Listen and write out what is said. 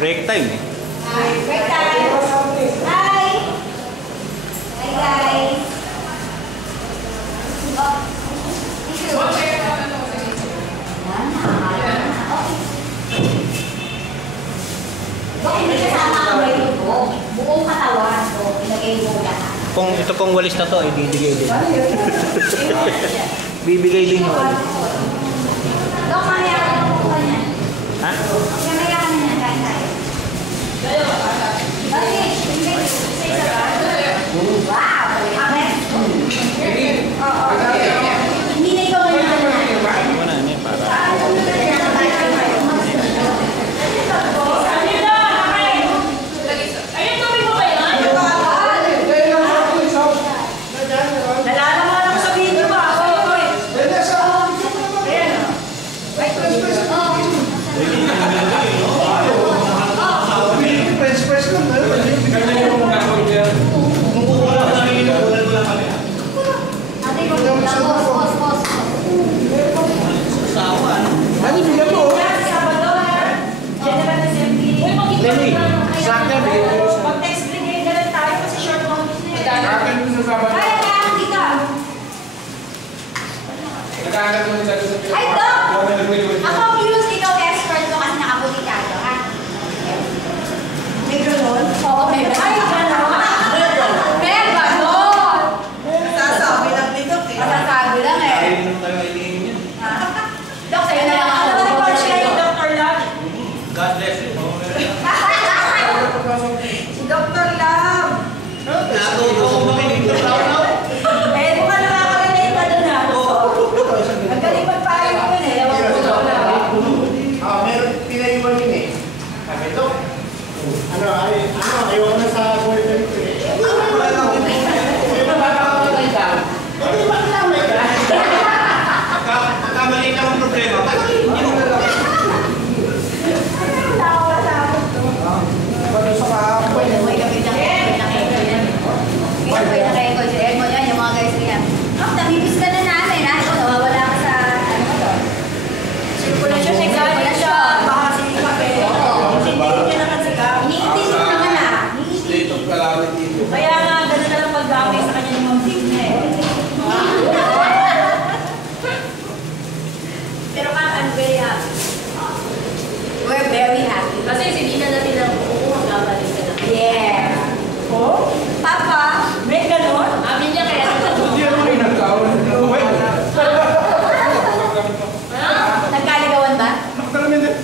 Break time eh. Break time. Hi! Hi guys! Oh, tissue. Bakit hindi kasama ang may luto? Buong katawan ko, ilagay mo lahat. Kung ito pong walis na to, ay bibigay din. Bibigay din yung walis. Dok, mamaya ka na kukuha niya. Ha? Mamaya ka na niya, kain tayo. Okay, wow! Okay? Oo. Hindi na ikaw na Wala na eh, para. Ay, Doc! Ako, Pius, ikaw expert ko kasi nakaputi tayo, ha? May gano'n? Oo, may gano'n. Ay, gano'n! May gano'n! Sasabi lang ni Doc eh. Masasabi lang eh. Doc, sa'yo na lang ako. Ano siya yung Dr. Lam? God bless you. Si Dr. Lam! Eh, di ba nakakarinig ka doon ah? Ang galing magpayo ko eh. Ewan ko Dr. Lam. Meron pinaiwan yun eh. Sabi ito, ayaw na sa board na ito eh. Hindi ba makakapagay ka? Hindi ba kinamay ka? Magkamali ka ng problema, pagkakin nyo. Ba't sa kahapon? May kapit na kayo ko. Si Edmond yan, yung mga guys niya. Oh, namimiss ka na namin, ha? Ikaw, nawawala ka sa, ano ko to? Sirkulasyon siya galing siya. Baka kasi hindi niya naman sa gamit. Iniitin mo naman, ha? State of calamity dito. Kaya nga, gano'n na lang pag-gamay sa kanya ng mga big niya eh. Pero Ma'am, I'm very happy. We're very happy. Kasi hindi na natin ang kukuha gabalik ka na. Yeah. Oh? Papa? May gano'n? Amin niya kaya. Hindi ako rin nagkawan. Nagkaligawan ba? Nakakalamin din.